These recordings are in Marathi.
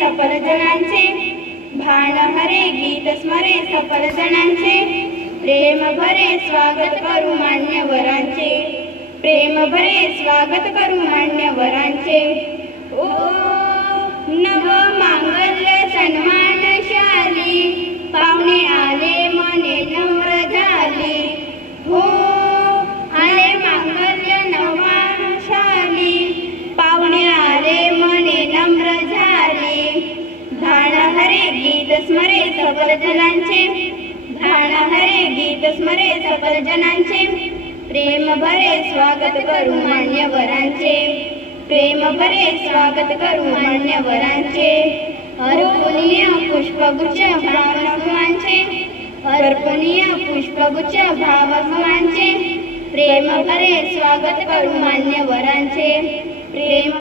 सफल जनांचे भान हरे गीत स्मरे सफल जनांचे प्रेम भरे स्वागत करू मान्यवरांचे प्रेम भरे स्वागत करू मान्यवरांचे ओ नव मांगल्य सन्मानशाली पाहुणे आले मने नम्र झाली हो आले मांगल्य नवशाली पाहुणे आले मने नम्र झाली धान हरे गीत स्मरे सफल जनांचे धान हरे गीत स्मरे सफल जनांचे प्रेम भरे स्वागत करू मान्यवरांचे प्रेम भरे स्वागत करू मान्यवरांचे अर्पणीय पुष्पगुच्छ भावसुमांचे अर्पणीय पुष्पगुच्छ भावसुमांचे प्रेम भरे स्वागत करू मान्यवरांचे प्रेम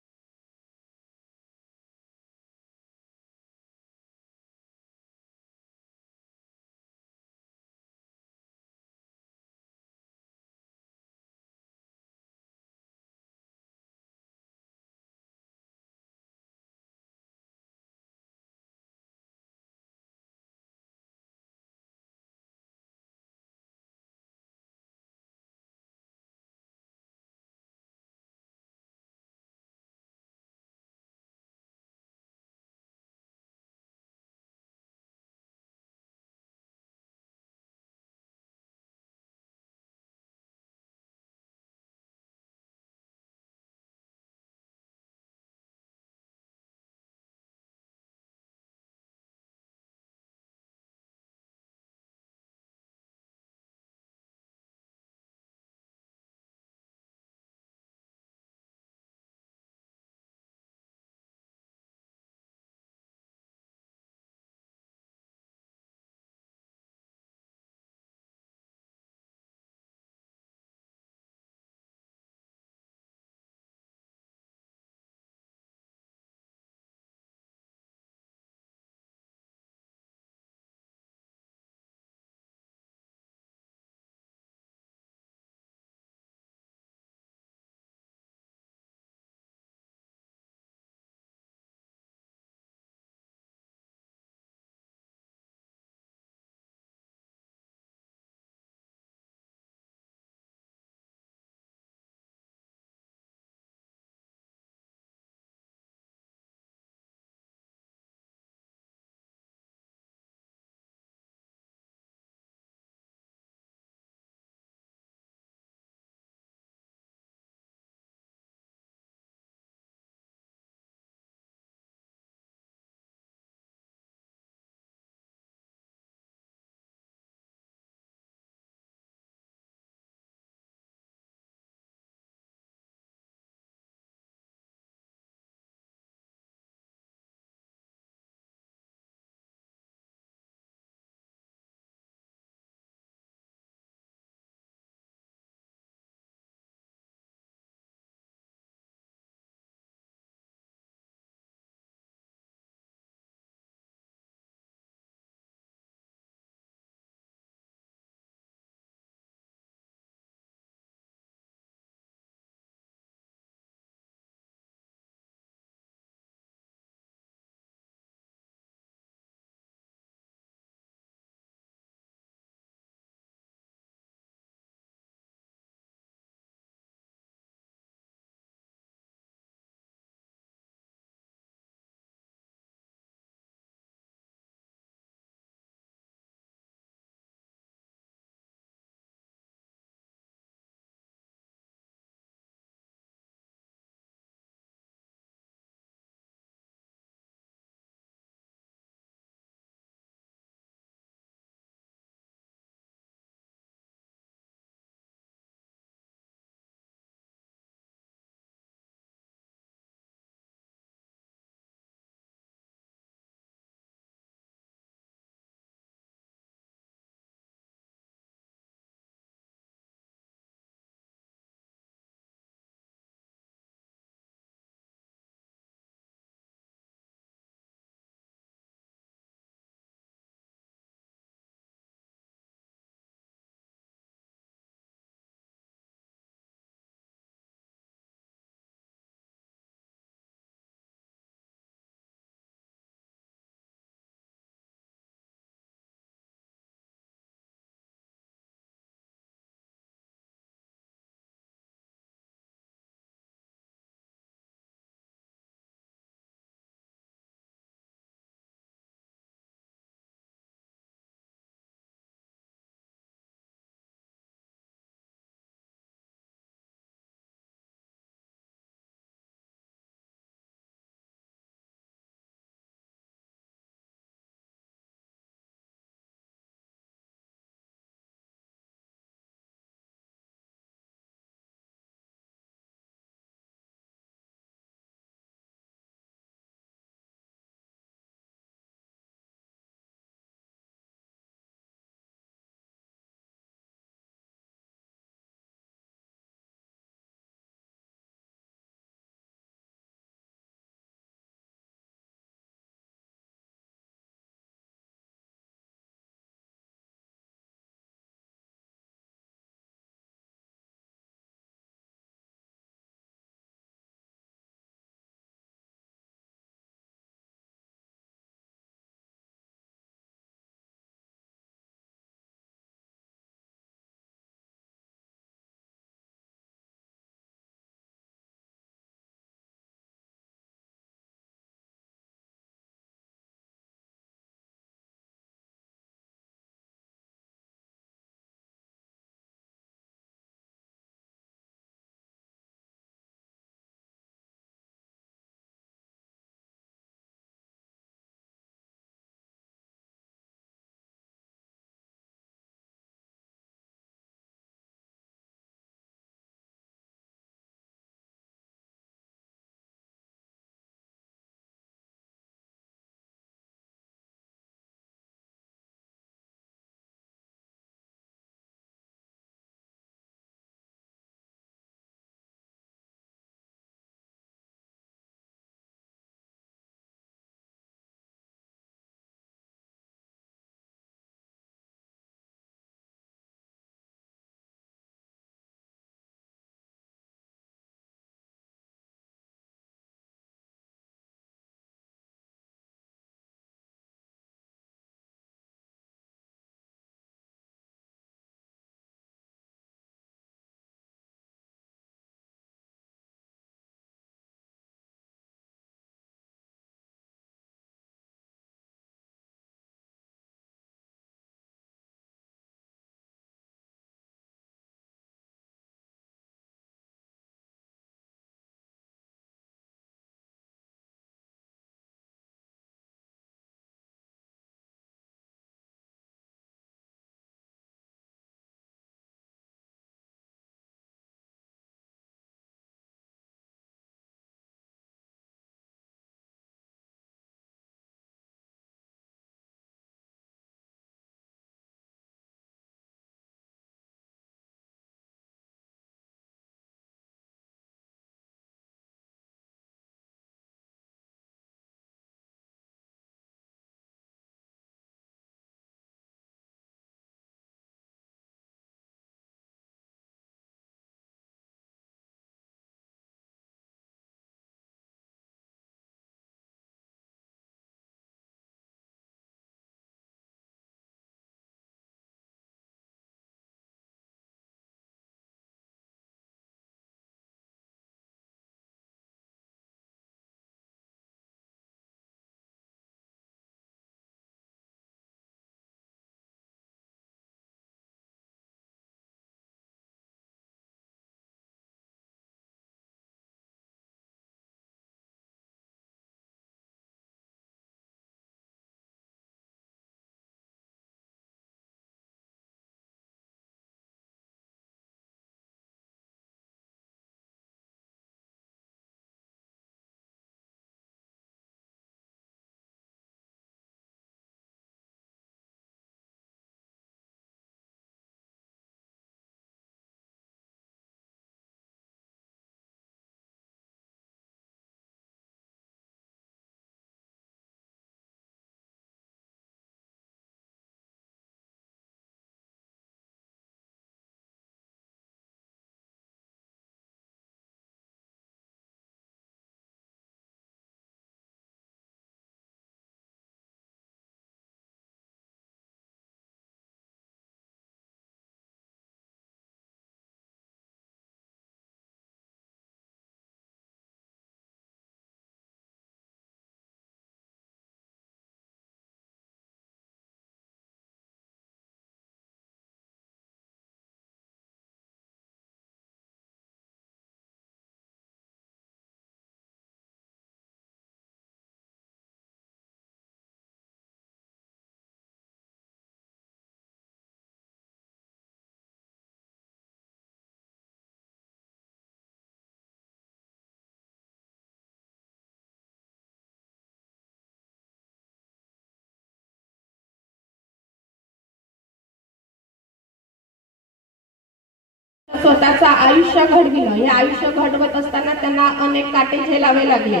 स्वतःचं आयुष्य घडविलं. हे आयुष्य घडवत असताना त्यांना अनेक काटे झेलावे लागले.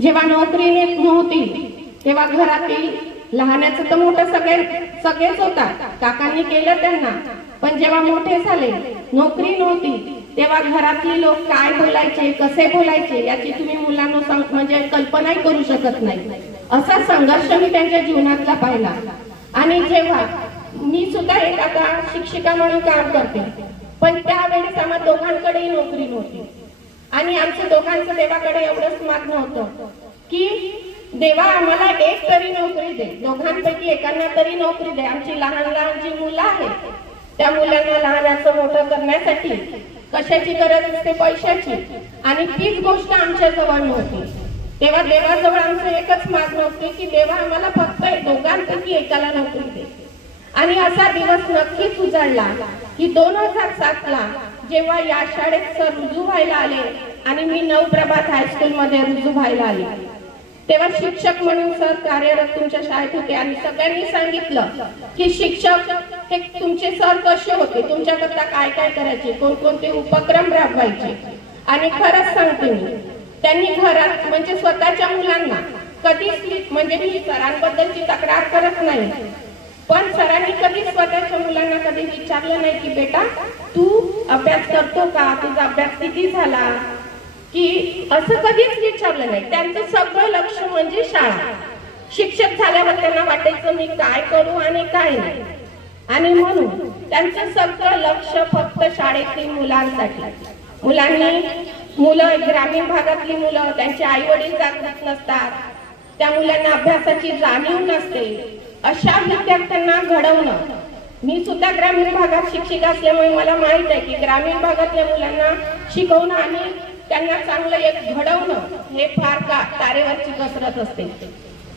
जेव्हा नोकरी नव्हती तेव्हा घरातील लहानाचं तर मोठं सगळेच होतात, काकांनी केलं त्यांना. पण जेव्हा मोठे झाले, नोकरी नव्हती, तेव्हा घरातले लोक काय बोलायचे, कसे बोलायचे याची तुम्ही मुलांना म्हणजे कल्पनाही करू शकत नाही. असा संघर्ष मी त्यांच्या जीवनातला पाहिला. आणि जेव्हा मी सुद्धा एक आता शिक्षिका म्हणून काम करते, पण त्यावेळेस आम्हा दोघांकडेही नोकरी नव्हती. आणि आमच्या दोघांचं देवाकडे एवढंच मागणं होतं की देवा आम्हाला एक तरी नोकरी दे, दोघांपैकी एकांना तरी नोकरी दे. आमची लहान लहान जी मुलं आहेत त्या मुलांना लहानाचं मोठं करण्यासाठी कशाची गरज असते, पैशाची. आणि तीच गोष्ट आमच्या जवळ नव्हती. तेव्हा देवाजवळ आमचं एकच मागणं होते की देवा आम्हाला फक्त दोघांपैकी एकाला नोकरी दे. आणि असा दिवस नक्कीच उजाडला की 2007ला जेव्हा या शाळेत सर रुजू व्हायला आले आणि मी नवप्रभात हायस्कूल मध्ये रुजू व्हायला आले, तेव्हा शिक्षक म्हणून सर कार्यरत तुमच्या शाळेत होते. आणि सगळ्यांनी सांगितलं की शिक्षक हे तुमचे सर कसे होते, तुमच्याकरता काय काय करायचे, कोणकोणते उपक्रम राबवायचे. आणि खरंच सांगते मी, त्यांनी घरात म्हणजे स्वतःच्या मुलांना कधीच, म्हणजे मी सरांबद्दलची तक्रार करत नाही, पण सरांनी कधीच स्वतःच्या मुलांना कधी विचारलं नाही की बेटा तू अभ्यास करतो का, तुझा अभ्यास किती झाला, की असं कधीच विचारलं नाही. त्यांचं सगळं लक्ष म्हणजे शाळा. शिक्षक झाल्यावर त्यांना वाटायचं मी काय करू आणि काय नाही. आणि म्हणून त्यांचं सगळं लक्ष फक्त शाळेतील मुलांसाठी. मुलं ग्रामीण भागातली मुलं, त्यांचे आई वडील जागृत नसतात, त्या मुलांना अभ्यासाची जाणीव नसते, अशा विद्यार्थ्यांना घडवणं. मी सुद्धा ग्रामीण भागात शिक्षिका असल्यामुळे मला माहित आहे की ग्रामीण भागातल्या मुलांना शिकवणं आणि त्यांना चांगलं एक घडवणं हे फार तारेवरची कसरत असते.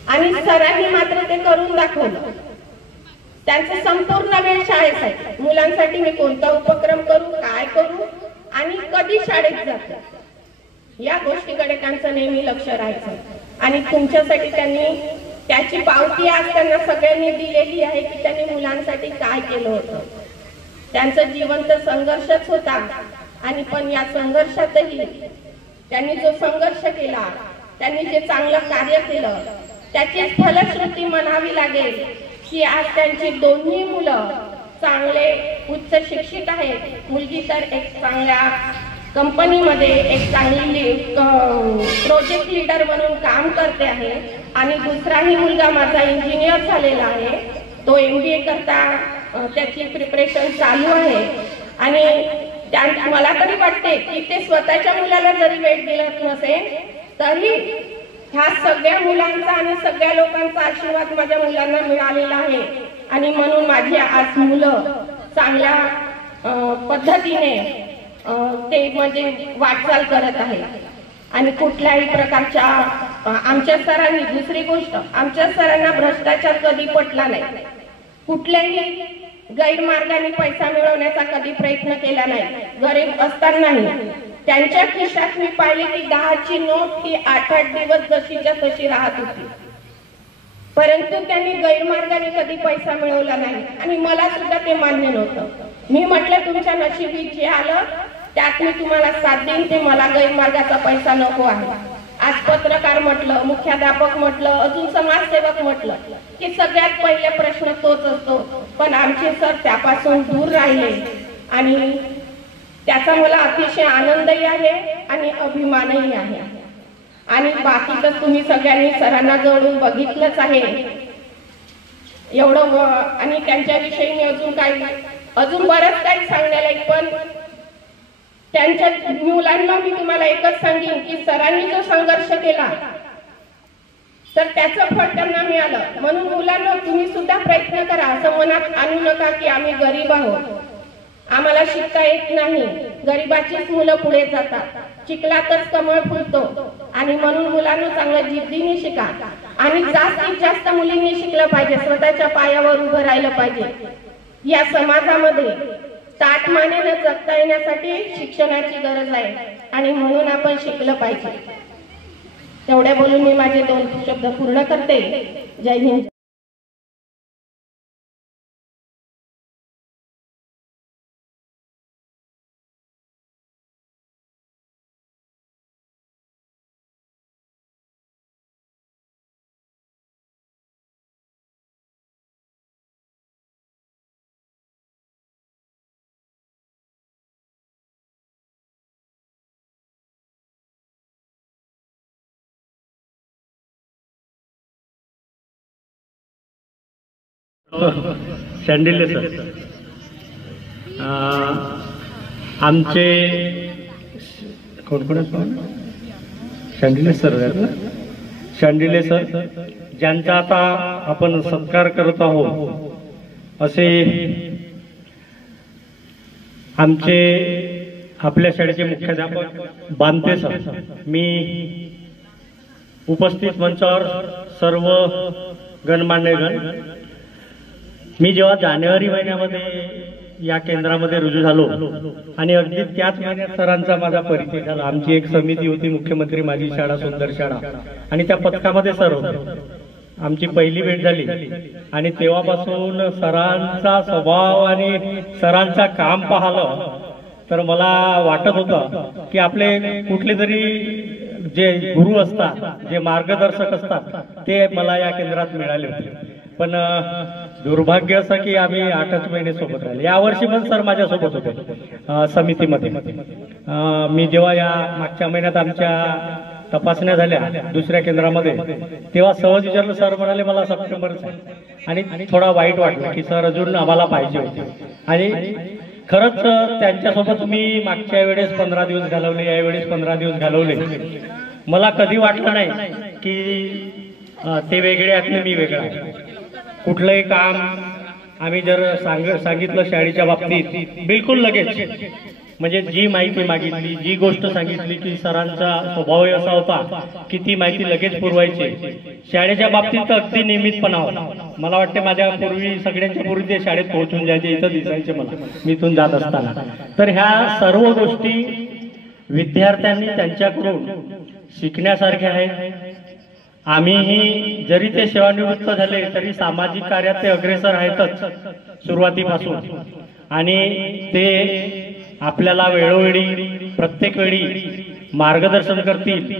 आणि सरांनी मात्र ते करून दाखवलं. त्यांचा संपूर्ण वेळ शाळेसाठी, मुलांसाठी मी कोणता उपक्रम करू, काय करू आणि कधी शाळेत जातो या गोष्टीकडे त्यांचं नेहमी लक्ष राहायचं. आणि तुमच्यासाठी त्यांनी त्याची पावती आज त्यांना सगळ्यांनी दिलेली आहे की त्यांनी मुलांसाठी काय केलं होतं. त्यांचं जीवन तर संघर्षच होता. आणि पण या संघर्षातही त्यांनी जो संघर्ष केला, त्यांनी जे चांगलं कार्य केलं, त्याची फलश्रुती म्हणावी लागेल की आज त्यांची दोन्ही मुलं चांगले उच्च शिक्षित आहेत. मुलगी तर एक चांगल्या कंपनीमध्ये एक चांगली प्रोजेक्ट लीडर म्हणून काम करते आहे. आणि दुसराही मुलगा माझा इंजिनियर झालेला आहे, तो MBA करता त्याची प्रिपरेशन चालू आहे. आणि मला तरी वाटते की ते स्वतःच्या मुलाला जरी वेळ दिलं नसेल तरी ह्या सगळ्या मुलांचा आणि सगळ्या लोकांचा आशीर्वाद माझ्या मुलांना मिळालेला आहे. आणि म्हणून माझी आज मुलं चांगल्या पद्धतीने ते म्हणजे वाटचाल करत आहे. आणि कुठल्याही प्रकारच्या आमच्या सरांनी, दुसरी गोष्ट, आमच्या सरांना भ्रष्टाचार कधी पटला नाही. कुठल्याही गैरमार्गाने पैसा मिळवण्याचा कधी प्रयत्न केला नाही. गरीब असतानाही त्यांच्या खिशात मी पाहिले की 10ची नोट ही 8-8 दिवस जशीच्या तशी राहत होती, परंतु त्यांनी गैरमार्गाने कधी पैसा मिळवला नाही. आणि मला सुद्धा ते मान्य नव्हतं. मी म्हटलं तुमच्या नशिबी जे आलं त्यात मी तुम्हाला साथ देईन, ते मला गैरमार्गाचा पैसा नको आहे. आज पत्रकार म्हटलं, मुख्याध्यापक म्हटलं, अजून समाजसेवक म्हटलं की सगळ्यात पहिले प्रश्न तोच असतो. पण आमचे सर त्यापासून दूर राहिले आणि त्याचा मला अतिशय आनंदही आहे आणि अभिमानही आहे. आणि बाकी तर तुम्ही सगळ्यांनी सरांना जवळून बघितलंच आहे एवढं. आणि त्यांच्याविषयी मी अजून बरंच काही सांगण्याला, पण त्यांच्या मुलांना मी तुम्हाला एकच सांगेन की सरांनी जो संघर्ष केला तर त्याचं फळ त्यांना मिळालं. म्हणून मुलांना तुम्ही सुद्धा प्रयत्न करा. असं मनात आणू नका की आम्ही गरीब आहोत, आम्हाला शिकता येत नाही. गरीबाचीच मुलं पुढे जातात, शिकलातच कमळ फुलतो. आणि म्हणून मुलांना चांगलं जिद्दीने शिका आणि जास्तीत जास्त मुलींनी शिकलं पाहिजे, स्वतःच्या पायावर उभं राहिलं पाहिजे. या समाजामध्ये ताठ मानेने जगता येण्यासाठी शिक्षणाची गरज आहे आणि म्हणून आपण शिकलं पाहिजे. तेवढ्या बोलून मी माझे 2 शब्द पूर्ण करते. जय हिंद. शांडिल्य सर, आमचे कोण कोण शांडिल्य सर शांडिल्य सर ज्यांचा आता आपण सत्कार करत आहोत असे आमचे आपल्या शाळेचे मुख्याध्यापक बांते सर, मी उपस्थित मंचावर सर्व गणमान्यगण, मी जेव्हा जानेवारी महिन्यामध्ये या केंद्रामध्ये रुजू झालो आणि अगदी त्याच महिन्यात सरांचा माझा परिचय झाला. आमची एक समिती होती, मुख्यमंत्री माझी शाळा सुंदर शाळा, आणि त्या पथकामध्ये सर होते. आमची पहिली भेट झाली आणि तेव्हापासून सरांचा स्वभाव आणि सरांचा काम पाहिलं तर मला वाटत होतं की आपले कुठले तरी जे गुरु असतात, जे मार्गदर्शक असतात, ते मला या केंद्रात मिळाले होते. पण दुर्भाग्य असं की आम्ही 8च महिने सोबत राहिले. यावर्षी पण सर माझ्यासोबत होते समितीमध्ये. मी जेव्हा या मागच्या महिन्यात आमच्या तपासण्या झाल्या दुसऱ्या केंद्रामध्ये, तेव्हा सहज विचारलं, सर म्हणाले मला सप्टेंबरच आहे. आणि थोडा वाईट वाटलं की सर अजून आम्हाला पाहिजे होते. आणि खरंच त्यांच्यासोबत मी मागच्या वेळेस 15 दिवस घालवले, यावेळेस 15 दिवस घालवले. मला कधी वाटलं नाही की ते वेगळे आहेत, मी वेगळा आहे. कुठलंही काम आम्ही जर सांगितलं शाळेच्या बाबतीत, बिलकुल लगेच म्हणजे जी माहिती मागितली, जी गोष्ट सांगितली की सरांचा स्वभाव असा होता की ती माहिती लगेच पुरवायची. शाळेच्या बाबतीत तर अगदी नियमितपणा होता. मला वाटते माझ्या पूर्वी सगळ्यांच्या पूर्वी ते शाळेत पोहोचून जायचे, इथं दिसायचे मला मी इथून जात असताना. तर ह्या सर्व गोष्टी विद्यार्थ्यांनी त्यांच्याकडून शिकण्यासारख्या आहेत. आम्हीही जरी ते सेवानिवृत्त झाले तरी सामाजिक कार्यात ते अग्रेसर आहेतच सुरुवातीपासून, आणि ते आपल्याला वेळोवेळी प्रत्येक वेळी मार्गदर्शन करतील.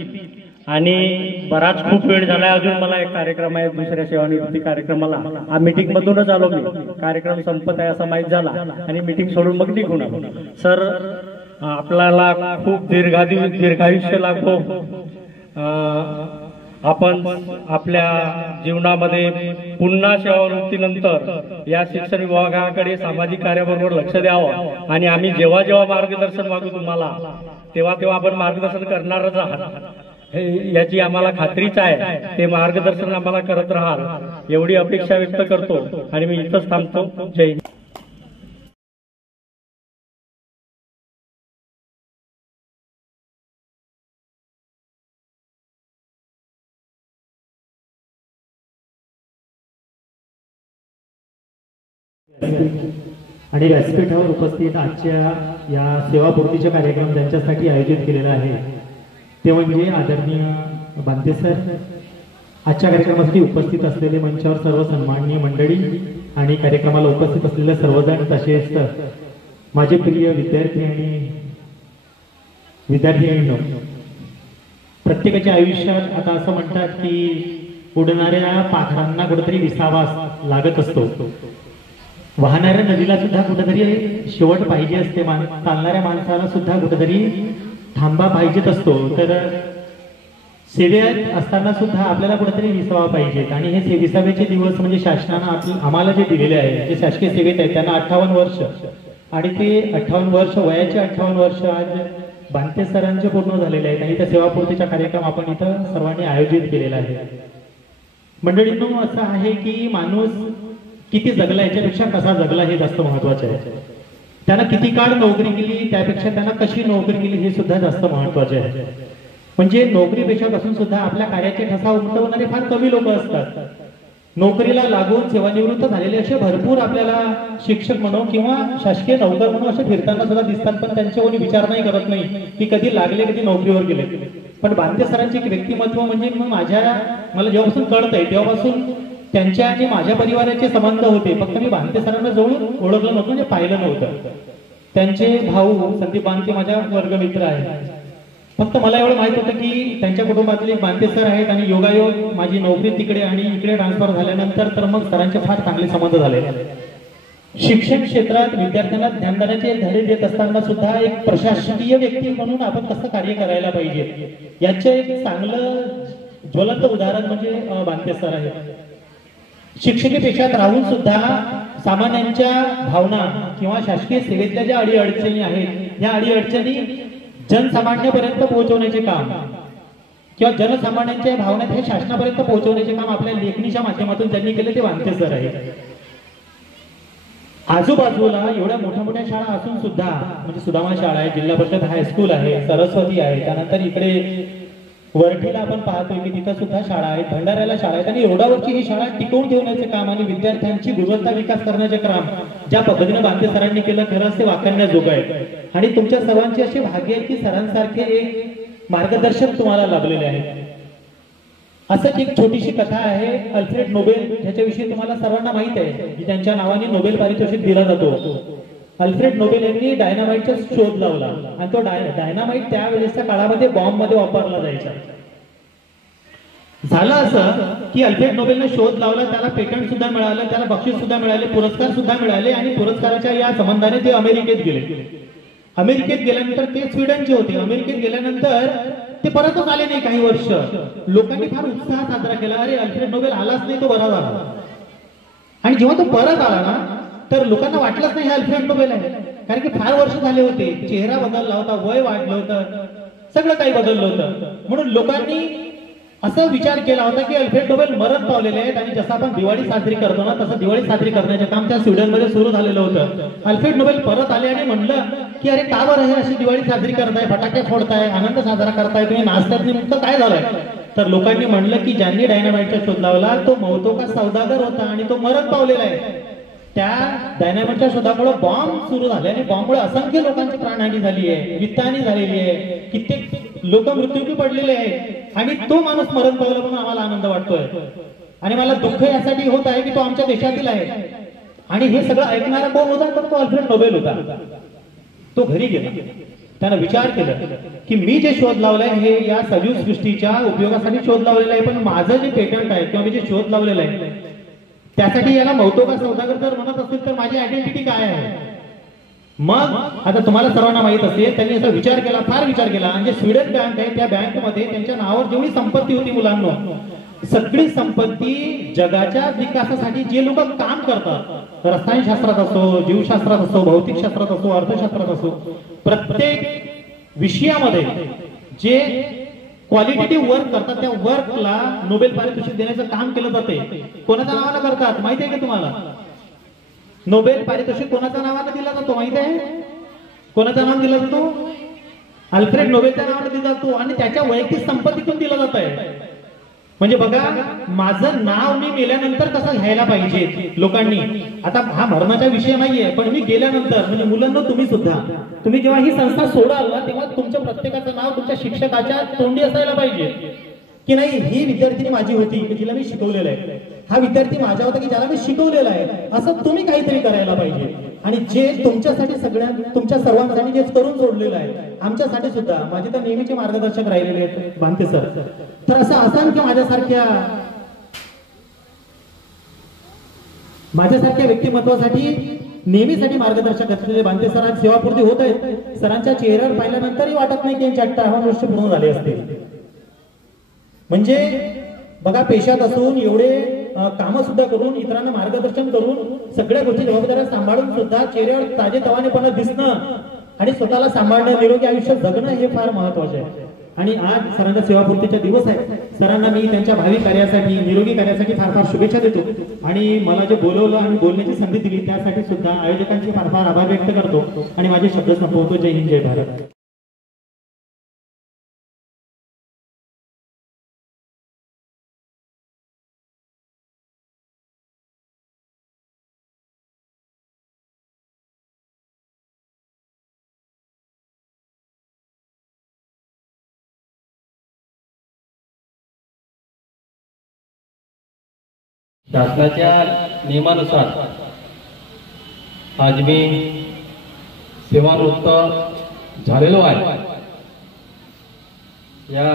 आणि बराच खूप वेळ झाला, अजून मला एक कार्यक्रम आहे दुसऱ्या सेवानिवृत्ती कार्यक्रमाला. मीटिंग मधूनच आलो मी, कार्यक्रम संपत आहे असं माहीत झाला आणि मीटिंग सोडून मग निघून आलो. सर आपल्याला खूप दीर्घायुष्य लाभो. आपण आपल्या जीवनामध्ये पुन्हा सेवानिवृत्तीनंतर या शिक्षण विभागाकडे सामाजिक कार्याबरोबर लक्ष द्यावं. आणि आम्ही जेव्हा जेव्हा मार्गदर्शन मागू तुम्हाला तेव्हा तेव्हा आपण मार्गदर्शन करणारच आहात, याची आम्हाला खात्रीच आहे. ते मार्गदर्शन आम्हाला करत राहाल एवढी अपेक्षा व्यक्त करतो आणि मी इथंच थांबतो. जय हिंद. आणि व्यासपीठावर उपस्थित आजच्या या सेवापूर्तीचा कार्यक्रम ज्यांच्यासाठी आयोजित केलेला आहे ते म्हणजे आदरणीय बांते सर. आजच्या कार्यक्रमासाठी उपस्थित असलेले मंचावर सर्व सन्माननीय मंडळी आणि कार्यक्रमाला उपस्थित असलेले सर्वजण, तसेच माझे प्रिय विद्यार्थी आणि विद्यार्थिनींनो, प्रत्येकाच्या आयुष्यात आता असं म्हणतात की उडणाऱ्या पाखरांना कुठेतरी विसावा लागत असतो. वाहणाऱ्या नदीला सुद्धा कुठेतरी शेवट पाहिजे असते, चालणाऱ्या माणसाला सुद्धा कुठेतरी थांबा पाहिजेत असतो. तर सेवेत असताना सुद्धा आपल्याला कुठेतरी विसावा पाहिजेत. आणि हे विसाव्याचे दिवस म्हणजे शासनानं आम्हाला जे दिलेले आहे, जे शासकीय सेवेत आहेत त्यांना 58 वर्ष, आणि ते 58 वर्ष, वयाचे 58 वर्ष आज बांते सरांचे पूर्ण झालेले आहेत. आणि त्या सेवापूर्तीचा कार्यक्रम आपण इथं सर्वांनी आयोजित केलेला आहे. मंडळींनो, असं आहे की माणूस किती जगला याच्यापेक्षा कसा जगला हे जास्त महत्वाचे आहे. त्यानं किती काळ नोकरी केली त्यापेक्षा त्यांना कशी नोकरी केली हे सुद्धा जास्त महत्वाचे आहे. म्हणजे नोकरीपेक्षा पासून सुद्धा आपल्या कार्याचे ठसा उमटवणारे फार कमी लोक असतात. नोकरीला लागून सेवानिवृत्त झालेले असे भरपूर आपल्याला शिक्षक म्हणू किंवा शासकीय नोकर म्हणून असे फिरताना सुद्धा दिसतात, पण त्यांचे कोणी विचार नाही करत नाही की कधी लागले, कधी नोकरीवर गेले. पण बांते सरांचे एक व्यक्तिमत्व म्हणजे मला जेव्हापासून कळत आहे तेव्हापासून त्यांच्या आणि माझ्या परिवाराचे संबंध होते. फक्त मी बांते सरांना जवळून ओळखलं नव्हतं, म्हणजे पाहिलं नव्हतं. त्यांचे भाऊ संदीप बांते माझ्या वर्गमित्र आहेत. फक्त मला एवढं माहित होतं की त्यांच्या कुटुंबातले बांते सर आहेत आणि योगायोग माझी नोकरी तिकडे आणि इकडे ट्रान्सफर झाल्यानंतर तर मग सरांचे फार चांगले संबंध झाले. शिक्षण क्षेत्रात विद्यार्थ्यांना ज्ञानदानाचे धडे देत असताना सुद्धा एक प्रशासकीय व्यक्ती म्हणून आपण कसं कार्य करायला पाहिजे याचे एक चांगलं ज्वलंत उदाहरण म्हणजे बांते सर आहे. शिक्षकी पेशात राहून सुद्धा सामान्यांच्या भावना किंवा शासकीय सेवेतल्या ज्या अडीअडचणी आहेत या अडीअडचणी जनसामान्यापर्यंत पोहोचवण्याचे काम किंवा जनसामान्यांच्या भावना हे शासनापर्यंत पोहोचवण्याचे काम आपल्या लेखणीच्या माध्यमातून त्यांनी केले ते वानते सर आहे. आजूबाजूला एवढ्या मोठ्या मोठ्या शाळा असून सुद्धा म्हणजे सुदामा शाळा आहे, जिल्हा परिषद हायस्कूल आहे, सरस्वती आहे, त्यानंतर इकडे वरठीला आपण पाहतोय की तिथं सुद्धा शाळा आहेत, भंडाऱ्याला शाळा आहेत आणि एवढ्या वर्षी ही शाळा टिकवून ठेवण्याचे काम आणि विद्यार्थ्यांची गुणवत्ता विकास करण्याचे काम ज्या पद्धतीने बांधे सरांनी केलं खरंच ते वाखाणण्याजोगं आहे. आणि तुमच्या सर्वांची अशी भाग्य आहे की सरांसारखे एक मार्गदर्शक तुम्हाला लाभलेले आहेत. असंच एक छोटीशी कथा आहे. अल्फ्रेड नोबेल ह्याच्याविषयी तुम्हाला सर्वांना माहित आहे की त्यांच्या नावाने नोबेल पारितोषिक दिला जातो. अल्फ्रेड नोबेल यांनी डायनामाइटचा शोध लावला आणि तो डायनामाइट त्यावेळेसच्या काळामध्ये बॉम्ब मध्ये वापरला जायचा. झालं असं की अल्फ्रेड नोबेलने शोध लावला, त्याला पेटंट सुद्धा मिळालं, त्याला बक्षीस सुद्धा मिळाले, पुरस्कार सुद्धा मिळाले आणि पुरस्काराच्या या संबंधाने ते अमेरिकेत गेले. अमेरिकेत गेल्यानंतर ते स्वीडनचे होते. अमेरिकेत गेल्यानंतर ते परतच आले नाही काही वर्ष. लोकांनी फार उत्साह साजरा केला, अरे अल्फ्रेड नोबेल आलाच नाही, तो बरा झाला. आणि जेव्हा तो परत आला ना तर लोकांना वाटलंच नाही हे अल्फ्रेड नोबेल आहे, कारण की फार वर्ष झाले होते, चेहरा बदलला होता, वय वाढलं होतं, सगळं काही बदललं होतं. म्हणून लोकांनी असा विचार केला होता की अल्फ्रेड नोबेल मरण पावलेले आहेत आणि जसं आपण दिवाळी साजरी करतो ना तसं दिवाळी साजरी करण्याचे काम त्या स्वीडनमध्ये सुरू झालेलं होतं. अल्फ्रेड नोबेल परत आले आणि म्हणलं की अरे का बरं हे अशी दिवाळी साजरी करताय, फटाके फोडताय, आनंद साजरा करताय, तुम्ही नाचतात, नेमकं काय झालंय? तर लोकांनी म्हणलं की ज्यांनी डायनामाइटचा शोध लावला तो मौतोका सौदागर होता आणि तो मरण पावलेला आहे. त्या डायनामाइटच्या शोधामुळे बॉम्ब सुरू झाले आणि बॉम्बमुळे असंख्य लोकांची प्राणहानी झाली आहे, वित्तहानी झालेली आहे, कित्येक लोक मृत्यूमुखी पडलेले आहेत आणि तो माणूस मरण पावला म्हणून आम्हाला आनंद वाटतोय. आणि मला दुःख यासाठी होत आहे की तो आमच्या देशातील आहे. आणि हे सगळं ऐकणारा कोण होता? तर तो अल्फ्रेड नोबेल होता. तो घरी गेला, त्यानं विचार केला की मी जे शोध लावलाय हे या सजीव सृष्टीच्या उपयोगासाठी शोध लावलेला आहे, पण माझं जे पेटंट आहे किंवा मी जे शोध लावलेलं आहे त्यासाठी याला मौतोका सौदागर जर म्हणत असतील तर माझी आयडेंटिटी काय आहे? मग आता तुम्हाला सर्वांना माहित असेल त्यांनी असा विचार केला, फार विचार केला. म्हणजे स्वीडन बँक आहे, त्या बँकमध्ये त्यांच्या नावावर जेवढी संपत्ती होती मुलांना, सगळी संपत्ती जगाच्या विकासासाठी जे लोक काम करतात, रसायनशास्त्रात असो, जीवशास्त्रात असो, भौतिक शास्त्रात असो, अर्थशास्त्रात असो, प्रत्येक विषयामध्ये जे क्वालिटेटिव्ह वर्क करतात त्या वर्कला नोबेल पारितोषिक देण्याचं काम केलं जाते. कोणाच्या नावानं करतात माहिती आहे का तुम्हाला? नोबेल पारितोषिक कोणाच्या नावानं दिला जातो माहिती आहे? कोणाचं नाव दिला जातो? अल्फ्रेड नोबेलच्या नावानं दिला जातो आणि त्याच्या वैयक्तिक संपत्तीतून दिला जात आहे. म्हणजे बघा, माझं नाव मी मेल्यानंतर कसं घ्यायला पाहिजे लोकांनी. आता हा मरणाचा विषय नाहीये, पण मी गेल्यानंतर म्हणजे मुलांना तुम्ही सुद्धा तुम्ही जेव्हा ही संस्था सोडाल ना तेव्हा तुमच्या प्रत्येकाचं नाव तुमच्या शिक्षकाच्या तोंडी असायला पाहिजे की नाही ही विद्यार्थिनी माझी होती की तिला मी शिकवलेलं आहे, हा विद्यार्थी माझा होता की ज्याला मी शिकवलेलं आहे, असं तुम्ही काहीतरी करायला पाहिजे. आणि जे तुमच्यासाठी तुमच्या सर्वांसाठी जे करून जोडलेलं आहे आमच्यासाठी सुद्धा माझे तर नेहमीचे मार्गदर्शक राहिलेले आहेत भांते सर. तर असं असंख्य माझ्यासारख्या व्यक्तिमत्वासाठी नेहमीसाठी मार्गदर्शक असलेले भांते सर आज सेवापूर्ती होत आहेत. सरांच्या चेहऱ्यावर पाहिल्यानंतरही वाटत नाही की यांच्या 58 वर्ष पूर्ण झाले असतील. म्हणजे बघा, पेशात असून एवढे कामं सुद्धा करून इतरांना मार्गदर्शन करून सगळ्या गोष्टी जबाबदाऱ्या सांभाळून सुद्धा चेहऱ्यावर ताजेतवानेपणा दिसणं आणि स्वतःला सांभाळणं, निरोगी आयुष्य जगणं हे फार महत्वाचे आहे. आणि आज सरांचा सेवापूर्तीचा दिवस आहे. सरांना मी त्यांच्या भावी कार्यासाठी, निरोगी कार्यासाठी फार फार शुभेच्छा देतो. आणि मला जे बोलवलं आणि बोलण्याची संधी दिली त्यासाठी सुद्धा आयोजकांचे फार फार आभार व्यक्त करतो आणि माझे शब्द संपवतो. जय हिंद, जय भारत. शासनाच्या नियमानुसार आज मी सेवानिवृत्त झालेलो आहे. या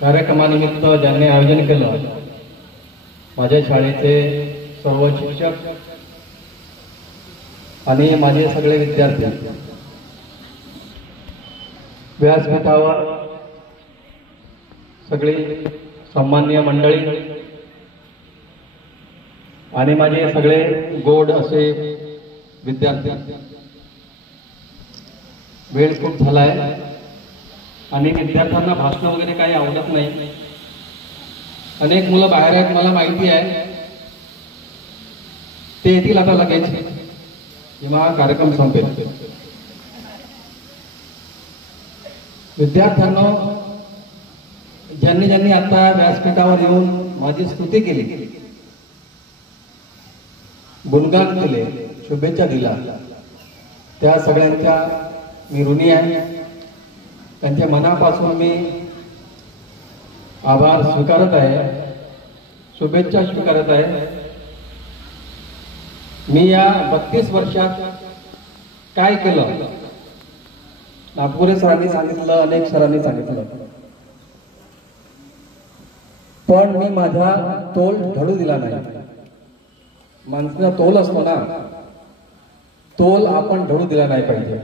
कार्यक्रमानिमित्त ज्यांनी आयोजन केलं माझ्या शाळेचे सर्व शिक्षक आणि माझे सगळे विद्यार्थी, व्यासपीठावर सगळी सन्माननीय मंडळी, आणि माझे सगळे गोड असे विद्यार्थी, वेळ खूप झालाय आणि विद्यार्थ्यांना भाषण वगैरे काही आवडत नाही. अनेक मुलं बाहेर आहेत, मला माहिती आहे. ते येतील आता लगेच जेव्हा हा कार्यक्रम संपेल. विद्यार्थ्यांनो, ज्यांनी ज्यांनी आता व्यासपीठावर येऊन माझी स्तुती केली, गुणगान केले, शुभेच्छा दिला, त्या सगळ्यांच्या मी ऋणी आहे. त्यांच्या मनापासून मी आभार स्वीकारत आहे, शुभेच्छा स्वीकारत आहे. मी या 32 वर्षात काय केलं, नागपुरे सरांनी सांगितलं, अनेक सरांनी सांगितलं, पण मी माझा तोल ढळू दिला नाही. माणसाचा तोल असतो ना, तोल आपण ढळू दिला नाही पाहिजे.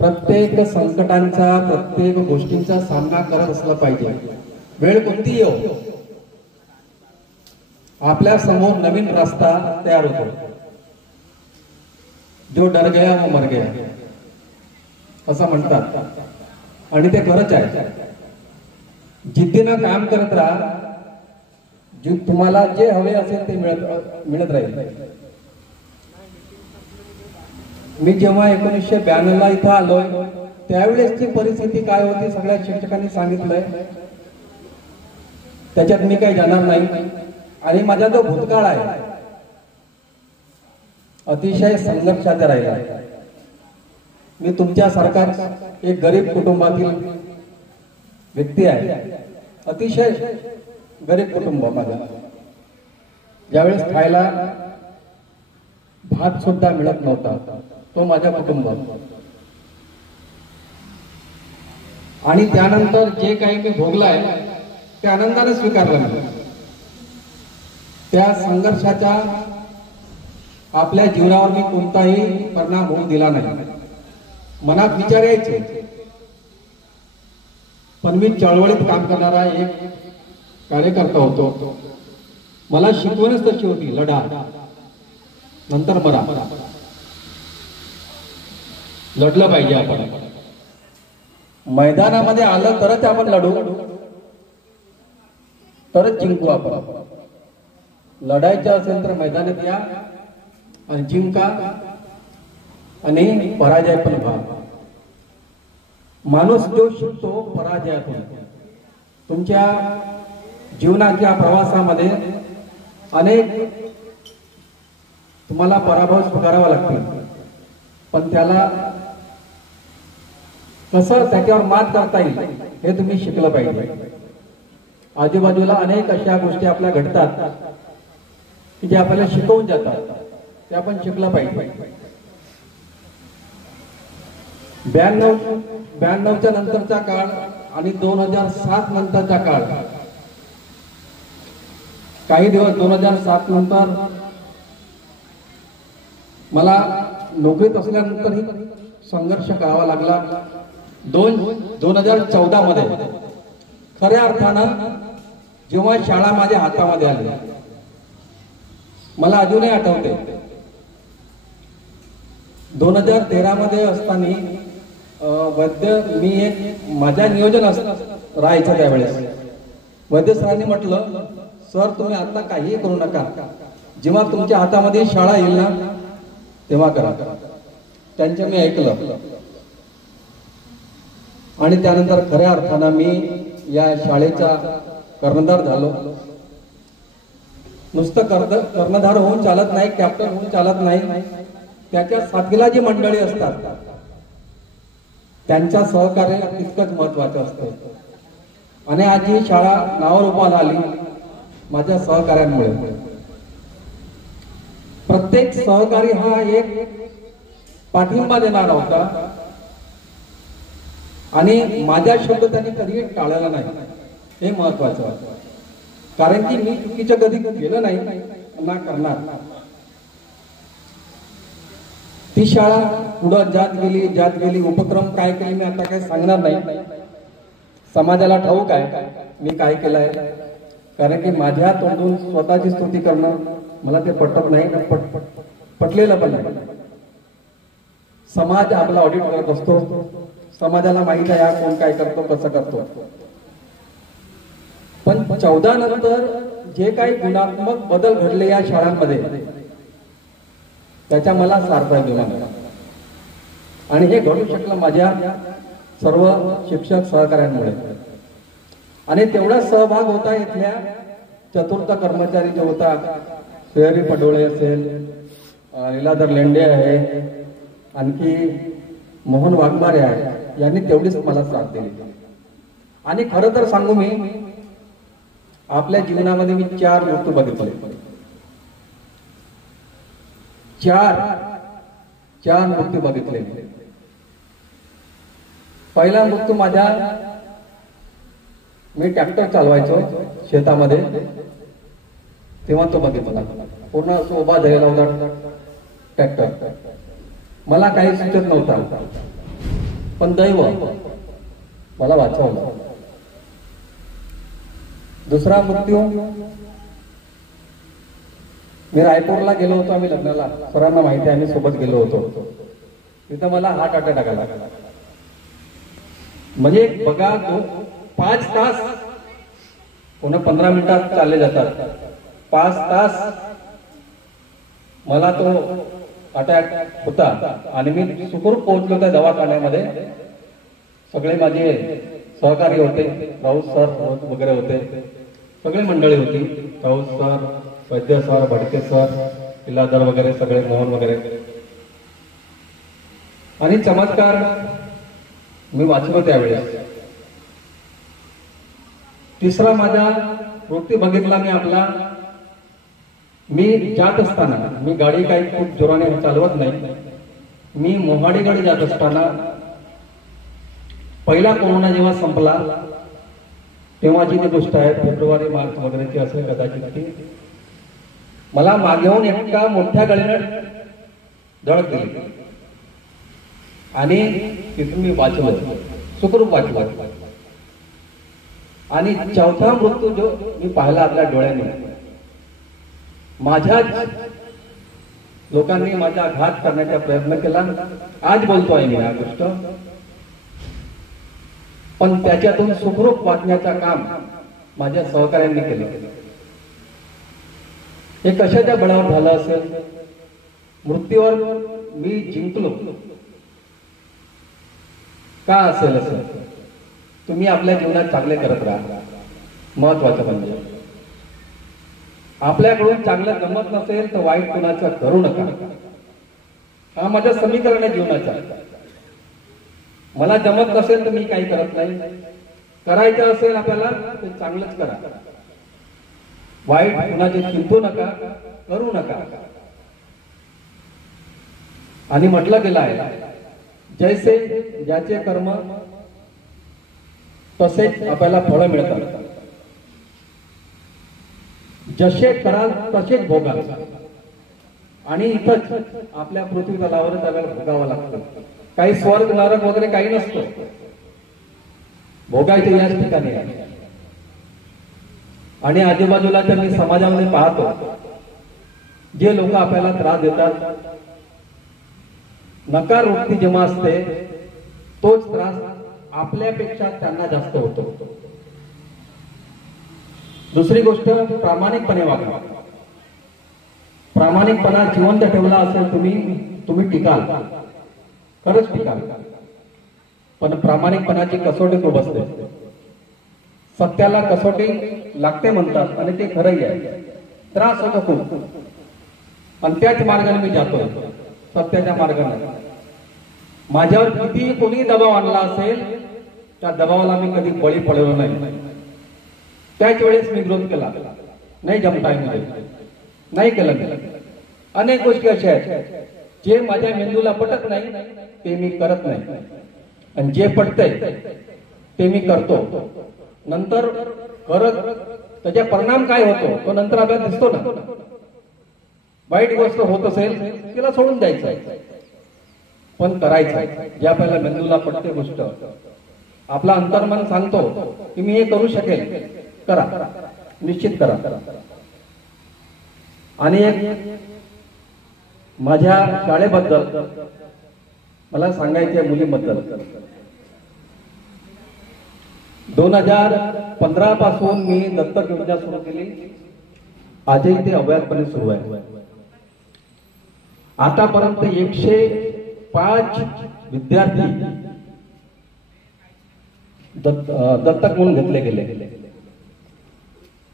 प्रत्येक संकटांचा, प्रत्येक गोष्टींचा सामना करत असला पाहिजे. वेळ कोणती येऊ, आपल्या समोर नवीन रस्ता तयार होतो. जो डर गया वो मर गया असं म्हणतात, आणि ते खरंच आहे. जिद्दीनं काम करत राहा, तुम्हाला जे हवे असेल ते मिळत राहील. मी जेव्हा 1992 ला इथं आलोय, त्यावेळेसची परिस्थिती काय होती सगळ्या शिक्षकांनी सांगितलंय, त्याच्यात मी काही जाणार नाही. आणि माझा जो भूतकाळ आहे अतिशय संघर्षाचा राहिला. मी तुमच्यासारखा एक गरीब कुटुंबातील व्यक्ती आहे, अतिशय गरीब कुटुंब माझा. ज्यावेळेस खायला भात सुद्धा मिळत नव्हता, तो माझ्या कुटुंब. आणि त्यानंतर जे काही मी भोगलाय ते आनंदाने स्वीकारलं. मी त्या संघर्षाच्या आपल्या जीवनावर मी कोणताही परिणाम होऊ दिला नाही. मनात विचार यायचे, पण मी चळवळीत काम करणारा एक कार्यकर्ता होतो. मला शिकवणच तशी होती, लढा नंतर मरा. लढलं पाहिजे आपण. मैदानामध्ये आलं तरच आपण लढू, तरच जिंकू. आपण लढायचं असेल तर मैदानात या आणि जिंका, आणि पराजय पण व्हा. माणूस जो शिकतो पराजयातून. तुमच्या जीवनाच्या प्रवासामध्ये अनेक तुम्हाला पराभव स्वीकारावा लागतील, पण त्याला कसं त्याच्यावर मात करता येईल हे तुम्ही शिकलं पाहिजे. आजूबाजूला अनेक अशा गोष्टी आपल्या घडतात की जे आपल्याला शिकवून जातात, ते आपण शिकलं पाहिजे. 92च्या नंतरचा काळ आणि 2007 नंतरचा काळ, काही दिवस 2007 नंतर मला नोकरीत असल्यानंतरही संघर्ष करावा लागला. 2014 मध्ये खऱ्या अर्थानं जेव्हा शाळा माझ्या हातामध्ये आली, मला अजूनही आठवते. 2013 मध्ये असताना मी एक माझ्या नियोजन राहायचं त्यावेळेस. वैद्य सरांनी म्हटलं, सर तुम्ही आता काहीही करू नका, जेव्हा तुमच्या हातामध्ये शाळा येईल ना तेव्हा करा. त्यांचं मी ऐकलं आणि त्यानंतर खऱ्या अर्थानं मी या शाळेचा कर्णधार झालो. नुसतं कर्णधार होऊन चालत नाही, कॅप्टन होऊन चालत नाही. त्याच्या साथीला जी मंडळी असतात त्यांच्या सहकार्य तितकंच महत्वाचं असतं. आणि आज ही शाळा नावारूपाला आली माझ्या सहकार्यांमुळे. प्रत्येक सहकारी हा एक पाठिंबा देणारा होता आणि माझ्या शब्द त्यांनी कधी टाळला नाही, हे महत्वाचं. कारण की मी चुकीचं कधी केलं नाही ना करणार. ती शाळा पुढं जात गेली. उपक्रम काय केले मी आता काय सांगणार नाही, समाजाला ठाऊक आहे मी काय केलंय. कारण की माझ्या तोंडून स्वतःची स्तुती करणं मला ते पटत नाही, पटलेलं पण नाही. समाज आपला ऑडिट करत असतो, समाजाला माहित आहे हा कोण काय करतो, कसं करतो. पण 14 नंतर जे काही गुणात्मक बदल घडले या शाळांमध्ये त्याच्या मला सार्थ अभिमान आहे. आणि हे घडू शकलं माझ्या सर्व शिक्षक सहकाऱ्यांमुळे. आणि तेवढा सहभाग होता इथल्या चतुर्थ कर्मचारी जो होता, श्रेयरी पडोळे असेल, लीलाधर लेंडे आहे, आणखी मोहन वाघमारे आहे, यांनी तेवढीच मला साथ दिली. आणि खरं तर सांगू मी, आपल्या जीवनामध्ये मी 4 मृत्यू बघितले. 4 मृत्यू बघितले. पहिला मृत्यू माझ्या, मी ट्रॅक्टर चालवायचो शेतामध्ये, तेव्हा तो बघितला. पूर्ण असं उभा झालेला होता ट्रॅक्टर. मला काही सुचत नव्हता, पण दैव मला वाचवलं. दुसरा मृत्यू, मी रायपूरला गेलो होतो, आम्ही लग्नाला, सरांना माहिती आहे, आम्ही सोबत गेलो होतो. तिथं मला हार्ट अटॅक आला. म्हणजे बघा, 5 तास, पुन्हा 15 मिनिटात चालले जातात, 5 तास मला तो अटॅक होता. आणि मी सुखरूप पोहोचलो त्या दवाखान्यामध्ये. सगळे माझे सहकारी होते, राऊत सर वगैरे होते, सगळी मंडळी होती. राऊत सर, वैद्य सर, भडके सर, लीलाधर वगैरे सगळे, मोहन वगैरे. आणि चमत्कार मी वाचलो त्यावेळेस. तिसरा माझा मृत्यू बघितला मी आपला, मी जात असताना, मी गाडी काही खूप जोराने चालवत नाही, मी मोहाडीकडे जात असताना, पहिला कोरोना जेव्हा संपला तेव्हाची ती गोष्ट आहे, फेब्रुवारी मार्च वगैरेची असेल कदाचित ती. मला मागेहून एका मोठ्या गाडीने धडक दिली आणि तिथून मी वाचलो, सुखरूप वाचलो. आणि चौथा मृत्यू जो मी पाहिला आपल्या डोळ्याने, माझ्याच लोकांनी माझा घात करण्याचा प्रयत्न केला. आज बोलतोय मी हा गोष्ट, पण त्याच्यातून सुखरूप वाचण्याचं काम माझ्या सहकाऱ्यांनी केलं. हे कशाच्या बळावर झालं असेल? मृत्यूवर मी जिंकलो का असेल असं? तुम्ही आपल्या जीवनात चांगले करत राहा. महत्वाचं म्हणजे आपल्याकडून चांगलं जमत नसेल तर वाईट कुणाचं करू नका. हा माझं समीकरण आहे जीवनाचं. मला जमत नसेल तर मी काही करत नाही. करायचं असेल आपल्याला तर चांगलंच करा. वाईट कुणाचे चिंतू नका, करू नका. आणि म्हटलं गेलं आहे, जैसे ज्याचे कर्म तसेच आपल्याला फळं मिळतात. जसे कराल तसेच भोगाल. आणि इथंच आपल्या पृथ्वी तलावरच आपल्याला भोगावं लागतं. काही स्वर्ग नरक वगैरे काही नसतं, भोगायचं याच ठिकाणी आहे. आणि आजूबाजूला तर मी समाजामध्ये पाहतो, जे लोक आपल्याला त्रास देतात, नकार वृत्ती जेव्हा असते तोच त्रास आपल्यापेक्षा त्यांना जास्त होतो. दुसरी गोष्ट, प्रामाणिकपणे वागा. प्रामाणिकपणा जिवंत ठेवला असेल तुम्ही टिकाल, खरंच टिकाल. पण प्रामाणिकपणाची कसोटी खूप असते. सत्याला कसोटी लागते म्हणतात आणि ते खरंही आहे. त्रास होतो खूप, आणि त्याच मार्गाने मी जातोय, सत्याच्या मार्गाने. माझ्यावर किती कोणी दबाव आणला असेल त्या दबावाला मी कधी बळी पडलो नाही. त्याच वेळेस मी विरोध केला, नाही जमताय मध्ये, नाही केलं. अनेक गोष्टी अशा आहेत जे माझ्या मेंदूला पटत नाही ते मी करत नाही, आणि जे पटतंय ते मी करतो. नंतर करत त्याचा परिणाम काय होतो तो नंतर आपल्याला दिसतो ना. वाईट गोष्ट होत असेल तिला सोडून द्यायचं, पण करायचं जे आपल्याला मेंदूला पटते गोष्ट. आपला अंतर्मन सांगतो की मी हे करू शकेल, करा. निश्चित करा. आणि एक माझ्या शाळेबद्दल मला सांगायचे आहे, मुलीबद्दल. 2015 पासून मी दत्तक योजना सुरू केली. आजही ते अवैधपणे सुरू आहे. आतापर्यंत 105 विद्यार्थी दत्तक म्हणून घेतले गेले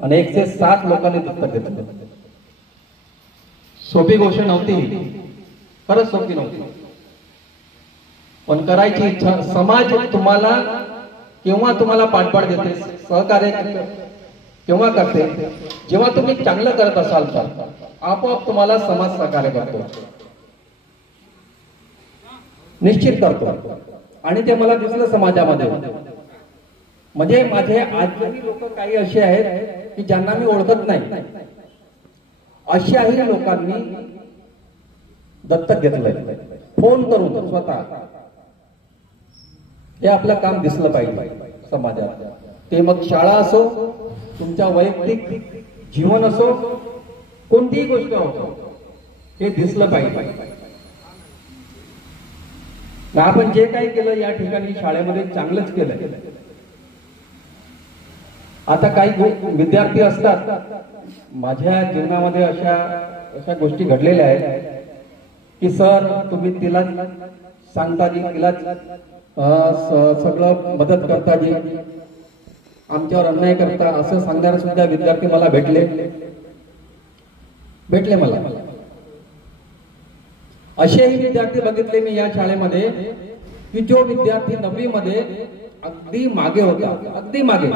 आणि 107 लोकांनी दत्तक घेतले. सोपी गोष्ट नव्हती, खरंच सोपी नव्हती, पण करायची इच्छा. समाज तुम्हाला केव्हा तुम्हाला पाठबळ देते, सहकार्य केव्हा करते, जेव्हा तुम्ही चांगलं करत असाल तर आपोआप तुम्हाला समाज सहकार्य करतो, निश्चित करतो. आणि ते मला दिसलं समाजामध्ये. म्हणजे माझे आजही लोक काही असे आहेत की ज्यांना मी ओळखत नाही, अशाही लोकांनी दत्तक घेतलंय फोन करून स्वतः. हे आपलं काम दिसलं पाहिजे समाजात. ते मग शाळा असो, तुमच्या वैयक्तिक जीवन असो, कोणतीही गोष्ट असो, हे दिसलं पाहिजे. आपण जे काही केलं या ठिकाणी शाळेमध्ये चांगलंच केलं. आता काही विद्यार्थी असतात, माझ्या जीवनामध्ये अशा गोष्टी घडलेल्या आहेत की सर तुम्ही तिला सांगता जी, तिला सगळं मदत करता जी, आमच्यावर अन्याय करता, असं सांगणारे सुद्धा विद्यार्थी मला भेटले मला. असेही विद्यार्थी बघितले मी या शाळेमध्ये की जो विद्यार्थी 9वी मध्ये अगदी मागे होता, अगदी मागे,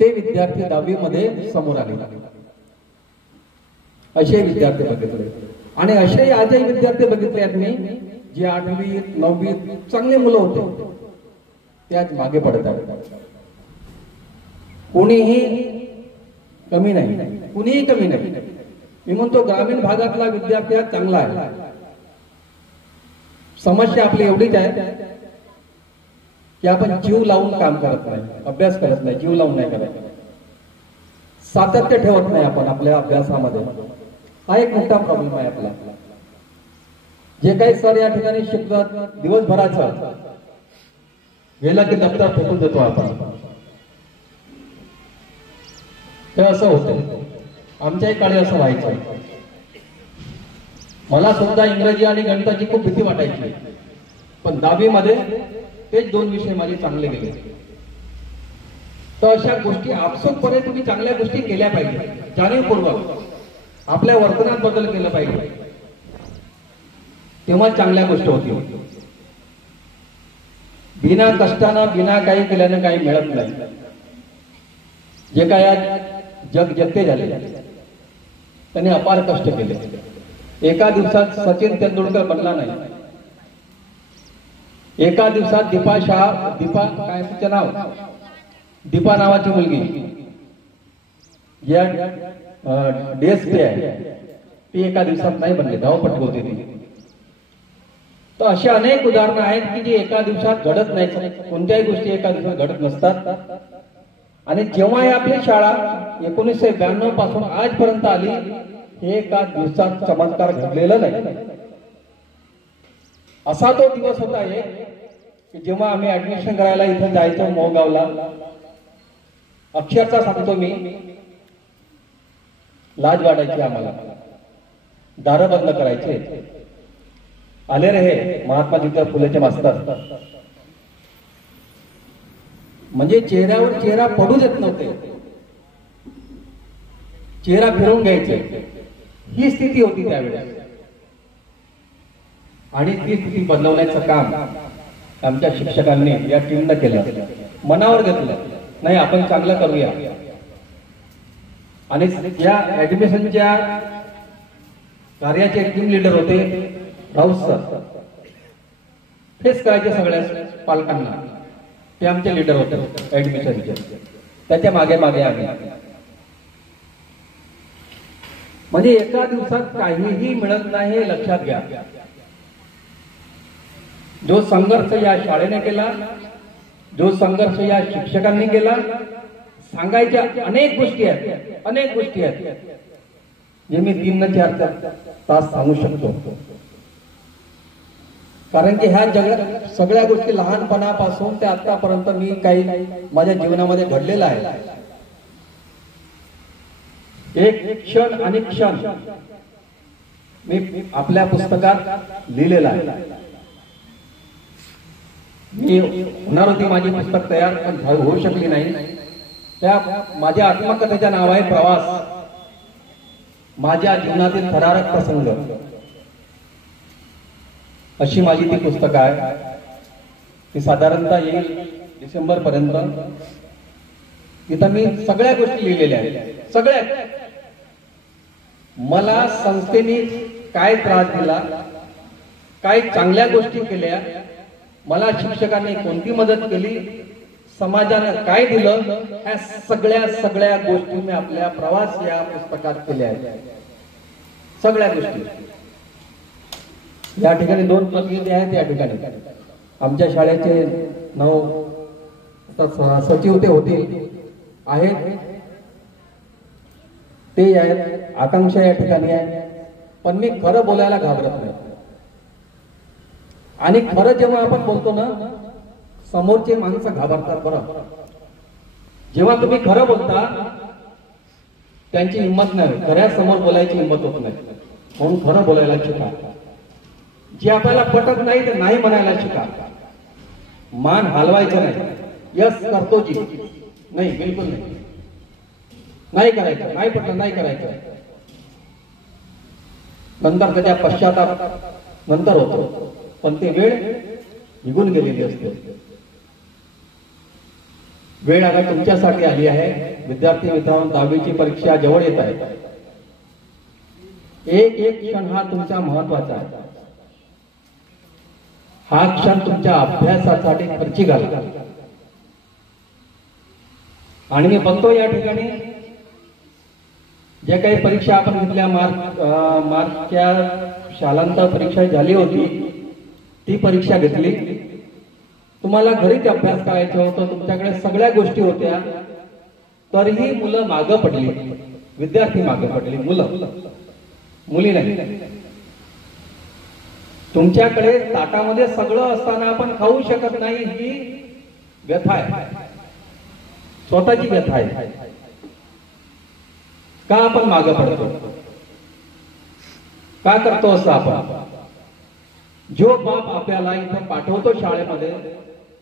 ते विद्यार्थी 10वी मध्ये समोर आले. असे विद्यार्थी बघितले. आणि असे आजही विद्यार्थी बघितले आहेत मी, जे 8वी 9वी चांगले मुलं होते, ते आज मागे पडत आहेत. कोणीही कमी नाही, कुणीही कमी नाही. मी म्हणतो ग्रामीण भागातला विद्यार्थी हा चांगला आहे. समस्या आपली एवढीच आहे की आपण जीव लावून काम करत नाही, अभ्यास करत नाही, जीव लावून नाही करत, सातत्य ठेवत नाही आपण आपल्या अभ्यासामध्ये. हा एक मोठा प्रॉब्लेम आहे आपला. जे काही सर या ठिकाणी शिकतात दिवसभराचं, गेलं की दप्तर फेकून देतो आपण. हे असं होतं. आमच्याही काळी असं व्हायचं. मला सुद्धा इंग्रजी आणि गणिताची खूप भीती वाटायची, पण 10वी मध्ये तेच 2 विषय माझे चांगले गेले. तर अशा गोष्टी आपसूकपणे तुम्ही चांगल्या गोष्टी केल्या पाहिजे, जाणीवपूर्वक आपल्या वर्तनात बदल केला पाहिजे, तेव्हा चांगल्या गोष्टी होतील. बिना कष्टानं बिना काही केल्यानं काही मिळत नाही. जे काय आज जग जगते झाले त्यांनी अपार कष्ट केले. एका दिवसात सचिन तेंडुलकर बनला नाही. एका दिवसात दीपा काय तिचं नाव, दीपा नावाची मुलगी या DSP आहे, ती एका दिवसात नाही बनली, धावपटू होती ती. तर अशी अनेक उदाहरणं आहेत की जी एका दिवसात घडत नाही. कोणत्याही गोष्टी एका दिवसात घडत नसतात. आणि जेव्हा ही आपली शाळा 1992 पासून आजपर्यंत आली, हे एका दिवसात चमत्कार घडलेला नाही. असा तो दिवस होता की जेव्हा आम्ही ऍडमिशन करायला इथं जायचो मोहगावला, अक्षरशः सांगतो मी, लाज वाटायची आम्हाला. दारं बंद करायचे. आले रे हे महात्मा ज्योतिराव फुलेचे मास्तर, म्हणजे चेहऱ्यावर चेहरा पडू देत नव्हते, चेहरा फिरवून घ्यायचे. ही स्थिती होती त्यावेळेस. आणि ती स्थिती बदलवण्याचं काम आमच्या शिक्षकांनी या टीमनं केलं, मनावर घेतलं. नाही आपण चांगलं करूया. आणि या ऍडमिशनच्या कार्याचे टीम लीडर होते राऊत सर. फेस करायचे सगळ्या पालकांना, ते आमचे लीडर होते ऍडमिशनचे. त्याच्या मागे मागे आम्ही. म्हणजे एका दिवसात काहीही मिळत नाही हे लक्षात घ्या. जो संघर्ष या शाळेने केला, जो संघर्ष या शिक्षकांनी केला, सांगायच्या अनेक गोष्टी आहेत जे मी 3 न 4 तास सांगू शकतो. कारण की ह्या जगात सगळ्या गोष्टी लहानपणापासून ते आतापर्यंत मी काही माझ्या जीवनामध्ये घडलेलं आहे. एक क्षण आणि क्षण मी आपल्या पुस्तकात लिहिलेला आहे. मी होणार होती माझी पुस्तक तयार, पण होऊ शकली नाही. त्या माझ्या आत्मकथेचं नाव आहे प्रवास, माझ्या जीवनातील थरारक प्रसंग. अशी माझी ती पुस्तकं आहे. ती साधारणतः येईल डिसेंबर पर्यंत. तिथं मी सगळ्या गोष्टी लिहिलेल्या आहेत. सगळ्या मला संस्थेने काय त्रास दिला, काय चांगल्या गोष्टी केल्या, मला शिक्षकांनी कोणती मदत केली, समाजानं काय दिलं, ह्या सगळ्या गोष्टी मी आपल्या प्रवास या पुस्तकात केल्या आहेत. सगळ्या गोष्टी. या ठिकाणी 2 प्रतिनिधी आहेत. या ठिकाणी आमच्या शाळेचे 9 सचिव ते होतील आहेत, ते आहेत. आकांक्षा या ठिकाणी आहे. पण मी खरं बोलायला घाबरत नाही. आणि खरं जेव्हा आपण बोलतो ना, समोरचे माणसं घाबरतात. बरं, जेव्हा तुम्ही खरं बोलता त्यांची हिंमत नाही, खऱ्या समोर बोलायची हिंमत होत नाही. म्हणून खरं बोलायला शिका. जे आपल्याला पटत नाही ते नाही म्हणायला शिका. मान हलवायचं नाही. यस करतो जी, नाही बिलकुल नाही करायचं. नाही पटलं नाही करायचं. नंतर त्याच्या पश्चाताप नंतर होतो, पण ती वेळ निघून गेलेली असते. वेळ आता तुमच्यासाठी आली आहे. विद्यार्थी मित्रांनो, 10वीची परीक्षा जवळ येत आहे. एक क्षण हा तुमचा महत्वाचा आहे. हा क्षण तुमच्या अभ्यासासाठी खर्ची घाला. आणि मी बघतो या ठिकाणी जे काही परीक्षा आपण घेतल्या, मार्चच्या शालांतर परीक्षा झाली होती, ती परीक्षा घेतली. तुम्हाला घरीच अभ्यास करायचं होतं, तुमच्याकडे सगळ्या गोष्टी होत्या, तरीही मुलं मागं पडली. विद्यार्थी मागे पडले, मुली नाही. तुमच्याकडे ताटामध्ये सगळं असताना आपण खाऊ शकत नाही, ही व्यथा आहे. स्वतःची व्यथा आहे. का आपण मागे पडतो? का करतो असं आपण? जो बाप आपल्याला इथं पाठवतो शाळेमध्ये,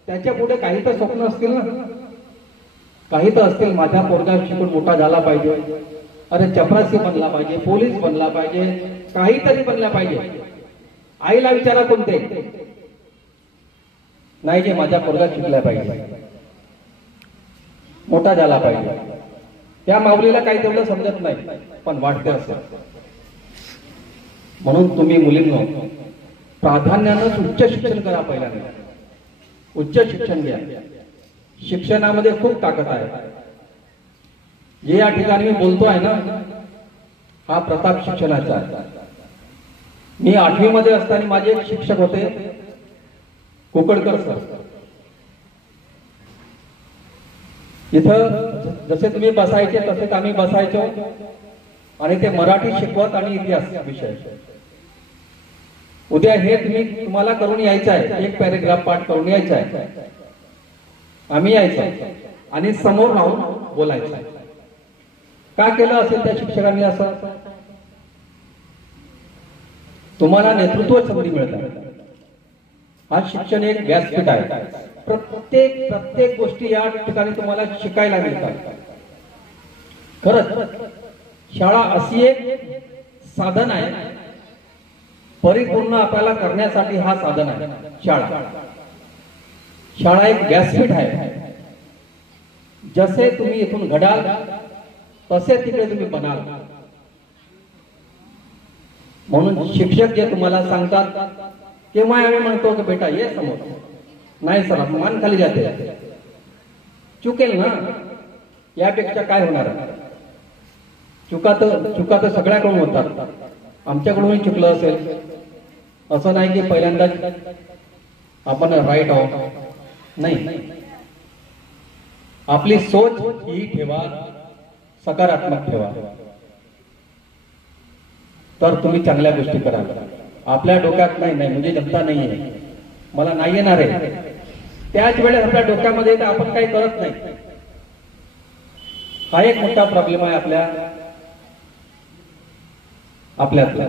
त्याच्या पुढे काही तर स्वप्न असतील ना, काही तर असतील. माझा पोरगा शिकून मोठा झाला पाहिजे, अरे चपरासी बनला पाहिजे, पोलीस बनला पाहिजे, काहीतरी बनला पाहिजे. आईला विचारा कोणते नाही, जे माझा पोरगा शिकला पाहिजे, मोठा झाला पाहिजे. त्या माऊलीला काही तेवढं समजत नाही, पण वाटते असं. म्हणून तुम्ही मुलींनो प्राधान्यानं उच्च शिक्षण करा. पहिल्यांदा उच्च शिक्षण घ्या. शिक्षणामध्ये खूप ताकद आहे. जे या ठिकाणी मी बोलतो आहे ना, हा प्रताप शिक्षणाचा आहे. मी 8वी मध्ये असताना माझे एक शिक्षक होते, कोकडकर सर. इथं जसे तुम्ही बसायचे तसेच आम्ही बसायचो, आणि ते मराठी शिकवत आणि इतिहास विषय. उद्या हे तुम्हाला करून यायचं आहे, एक पॅरेग्राफ पाठ करून यायचं आहे. आम्ही यायचं आणि समोर राहून बोलायचं. का केलं असेल त्या शिक्षकांनी असं? तुम्हाला नेतृत्व संधी मिळतात. हा शिक्षण एक व्यासपीठ आहे. प्रत्येक गोष्टी या ठिकाणी तुम्हाला शिकायला मिळतात. खरंच शाळा अशी एक साधन आहे, परिपूर्ण आपल्याला करण्यासाठी हा साधन आहे शाळा एक व्यासपीठ आहे. जसे तुम्ही इथून घडाल तसे तिकडे तुम्ही बनाल. म्हणून शिक्षक जे तुम्हाला सांगतात तेव्हा आम्ही म्हणतो की बेटा ये समोर. नाही सर, मान खाली जाते. चुकेल ना, यापेक्षा काय होणार? चुका तर सगळ्याकडून होतात. आमच्याकडूनही चुकलं असेल. असं नाही की पहिल्यांदाच आपण राईट आहोत, नाही. आपली सोच ही ठेवा, सकारात्मक ठेवा, तर तुम्ही चांगल्या गोष्टी कराल. आपल्या डोक्यात नाही म्हणजे जनता नाहीये, मला नाही येणार आहे, त्याच वेळेस आपल्या डोक्यामध्ये तर आपण काही करत नाही. हा एक मोठा प्रॉब्लेम आहे आपल्यातला.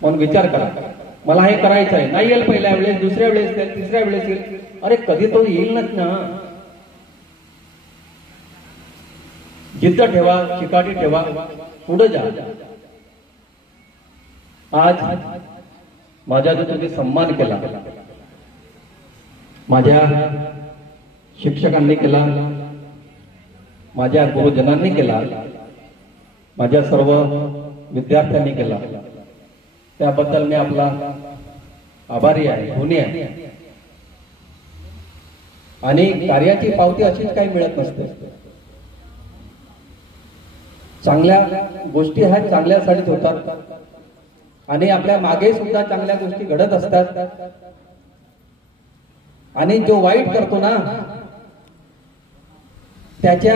म्हणून विचार करा, मला हे करायचं आहे, नाही येईल पहिल्या वेळेस, दुसऱ्या वेळेस येईल, तिसऱ्या वेळेस येईल, अरे कधी तो येईल ना. जिद्द ठेवा, चिकाटी ठेवा, पुढे जा. आज माझा जो तुम्ही सन्मान केला, माझ्या शिक्षकांनी केला, माझ्या गुरुजनांनी केला, माझ्या सर्व विद्यार्थ्यांनी केला, त्याबद्दल मी आपला आभारी आहे, ऋणी आहे. आणि कार्याची पावती अशीच काही मिळत नसते. चांगल्या गोष्टी ह्या चांगल्यासाठीच होतात आणि आपल्या मागे सुद्धा चांगल्या गोष्टी घडत असतात. आणि जो वाईट करतो ना, त्याच्या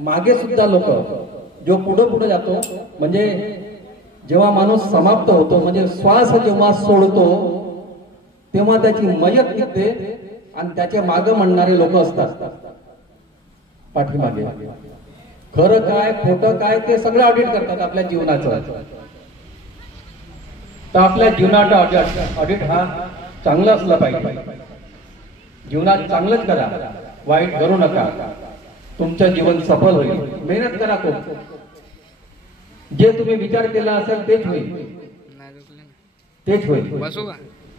मागे सुद्धा लोक, जो पुढे जातो, म्हणजे जेव्हा माणूस समाप्त होतो, म्हणजे श्वास जेव्हा सोडतो, तेव्हा त्याची मयत निघते आणि त्याच्या मागे म्हणणारे लोक असतात पाठीमागे. खरं काय खोटं काय ते सगळं ऑडिट करतात आपल्या जीवनाचं. तर आपल्या जीवनाचा ऑडिट हा चांगला असला पाहिजे. जीवनात चांगलंच करा, वाईट करू नका, तुमचं जीवन सफल होईल. मेहनत करा खूप, जे तुम्ही विचार केला असेल तेच होईल.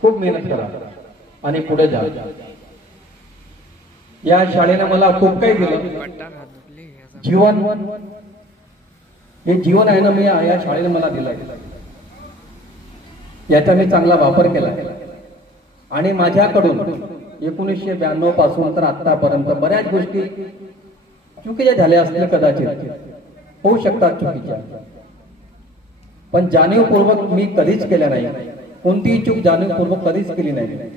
खूप मेहनत करा आणि पुढे जा. या शाळेने मला खूप काही दिलं. जीवन हे जीवन आहे ना, मी या शाळेने मला दिलं, याचा मी चांगला वापर केला. आणि माझ्याकडून 1992 पासून तर आतापर्यंत बऱ्याच गोष्टी चुकीच्या झाल्या असतील, कदाचित होऊ शकतात चुकीच्या, पण जाणीवपूर्वक मी कधीच केल्या नाही. कोणतीही चूक जाणीवपूर्वक कधीच केली नाही.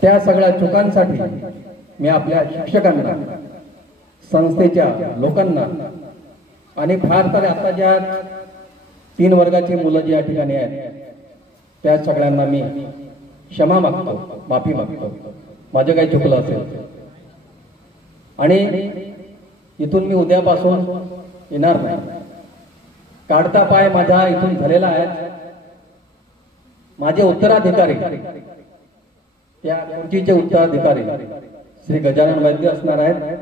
त्या सगळ्या चुकांसाठी मी आपल्या शिक्षकांना, संस्थेच्या लोकांना आणि फार तर आता ज्या 3 वर्गाची मुलं जी या ठिकाणी आहेत, त्या सगळ्यांना मी क्षमा मागतो, माफी मागतो, माझं काही चुकलं असेल. आणि इथून मी उद्यापासून येणार नाही. काढता पाय माझा इथून झालेला आहे. माझे उत्तराधिकारी, त्या खुर्चीचे उत्तराधिकारी श्री गजानन वैद्य असणार आहेत.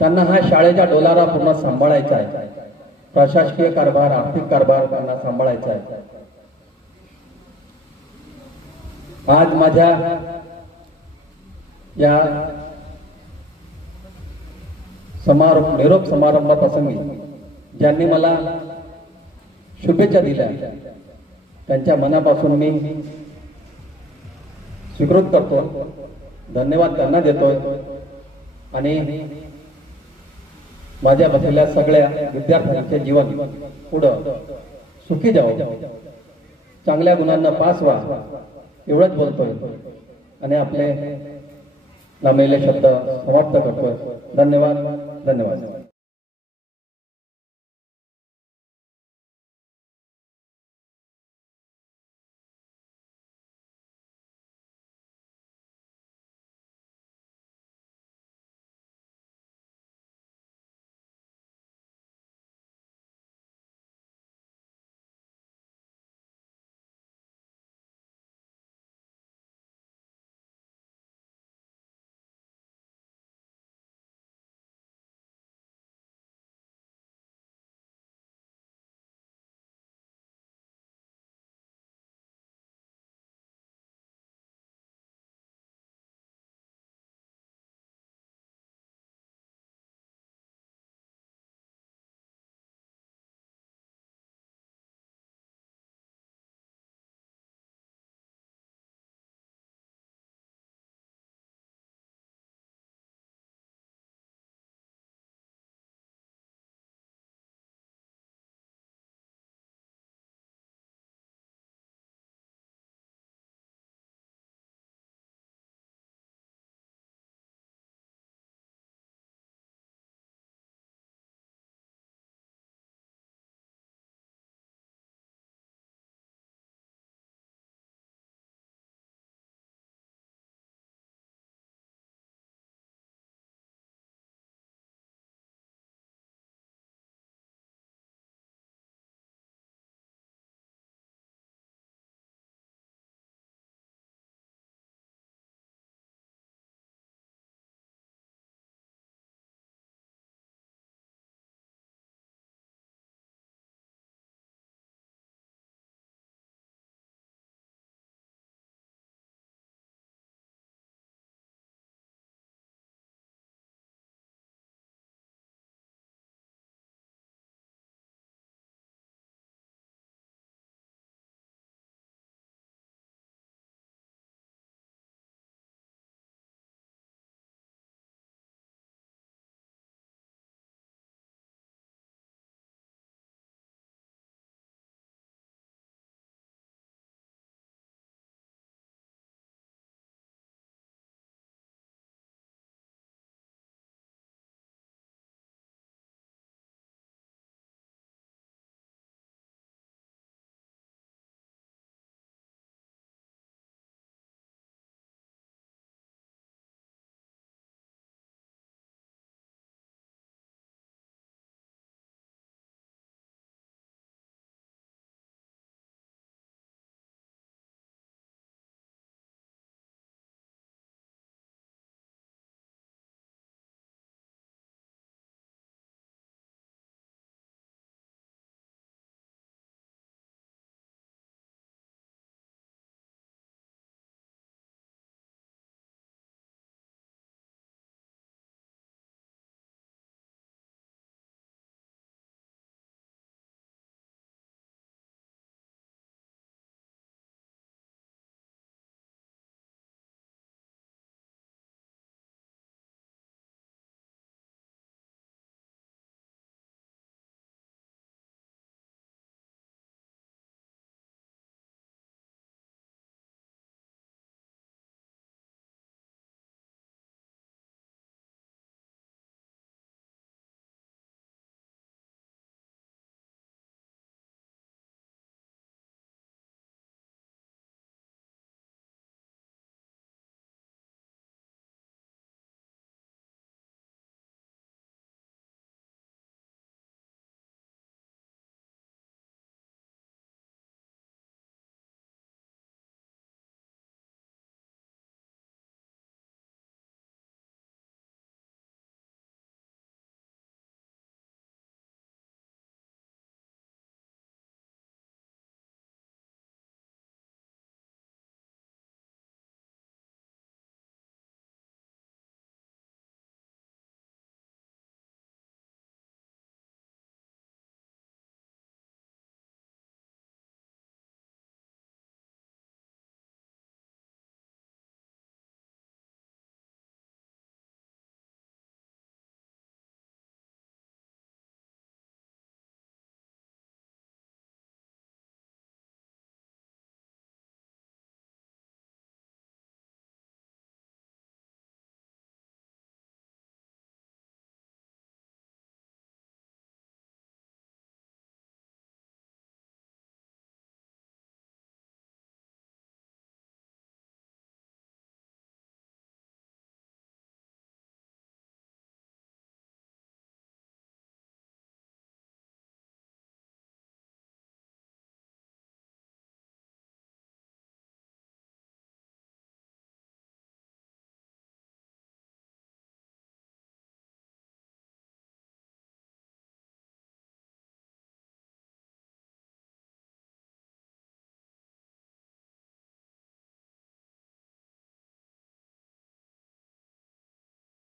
त्यांना हा शाळेचा डोलारा पूर्ण सांभाळायचा आहे. प्रशासकीय कारभार, आर्थिक कारभार त्यांना सांभाळायचा आहे. आज माझ्या या निरोप समारंभ प्रसंगी ज्यांनी मला शुभेच्छा दिल्या, त्यांच्या मनापासून मी स्वीकृत करतो, धन्यवाद त्यांना देतोय. आणि माझ्या बसलेल्या सगळ्या विद्यार्थ्यांचे जीवन पुढं सुखी जावं, चांगल्या गुणांना पास व्हा, एवढंच बोलतोय आणि आपले नामेले शब्द समाप्त करतोय. धन्यवाद.